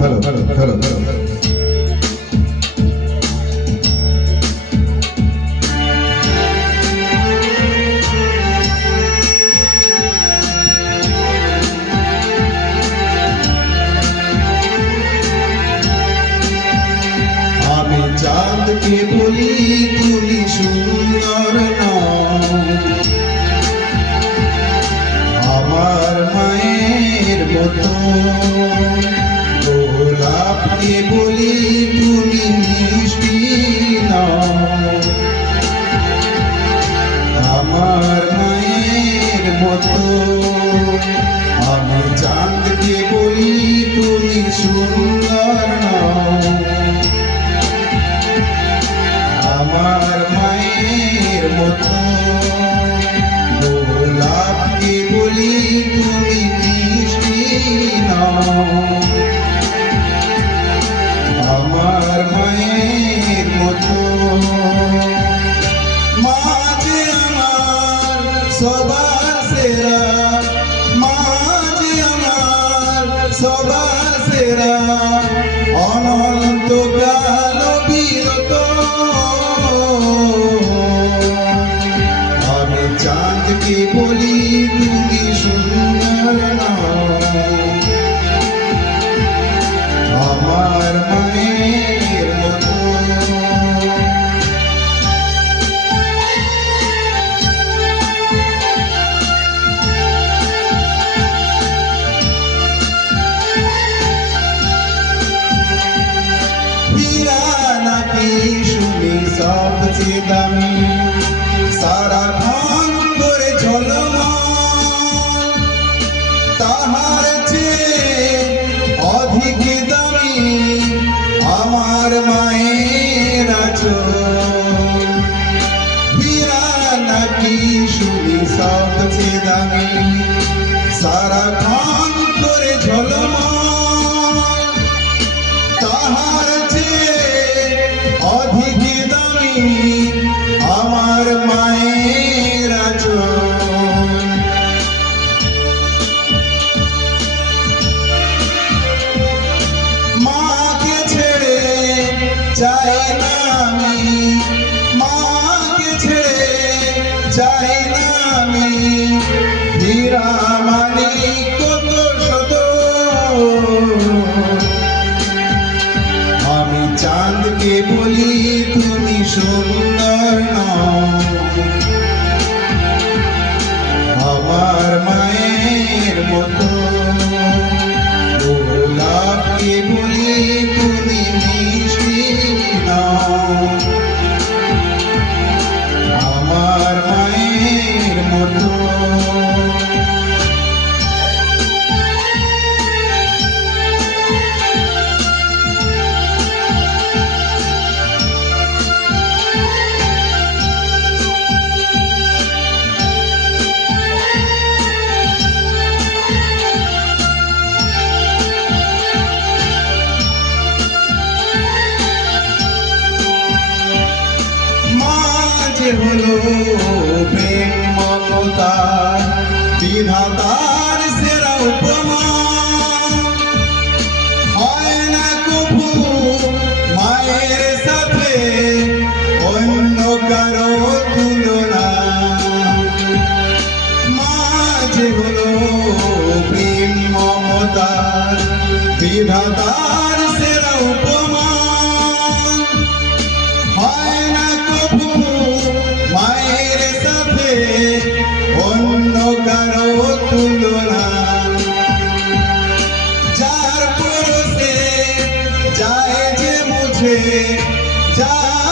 ভালো ভালো ভালো ভালো। আমি চাঁদকে বলি তুমি সুন্দর নও, আমার মায়ের মতো। গোলাপকে বলি তুমি মিষ্টি নও, আমার মায়ের মতো। আমি চাঁদকে বলি তুমি সুন্দর নও, আমার মায়ের মতো। গোলাপকে বলি তুমি মিষ্টি নও, আমার মায়ের মতো। মা যে আমার সবার সেরা, মা যে আমার সবার সেরা। অনন্তকাল বিরত আমি চাঁদকে বলি তুমি সুন্দর নও, আমার মায়ের মতো। হীরা নাকি শুনি সবচেয়ে দামি, সারাক্ষণ করে ঝলমল। তাহার চেয়ে অধিক দামি আমার মায়ের আঁচল। হীরা নাকি শুনি সবচেয়ে দামি, সারাক্ষণ করে ঝলমল। তাহার চেয়ে অধিক দামি আমার মায়ের আঁচল। মাকে ছেড়ে যাই না আমি, মাকে ছেড়ে যাই না আমি। হীরা মানিক কত শত আমি চাঁদকে বলি তুমি সুন্দর নও, আমার মায়ের মতো। গোলাপকে বলি তুমি মিষ্টি নও, আমার মায়ের মতো। হলো প্রেম মমতার বিধাতার সেরা উপমা। হয় না কভু মায়ের সাথে অন্য কারো তুলনা। মা যে হলো প্রেম মমতার বিধাতার সেরা উপমা। হয় না কভু মায়ের সাথে অন্য কারো তুলনা। যার পরশে যায় যে মুছে, যার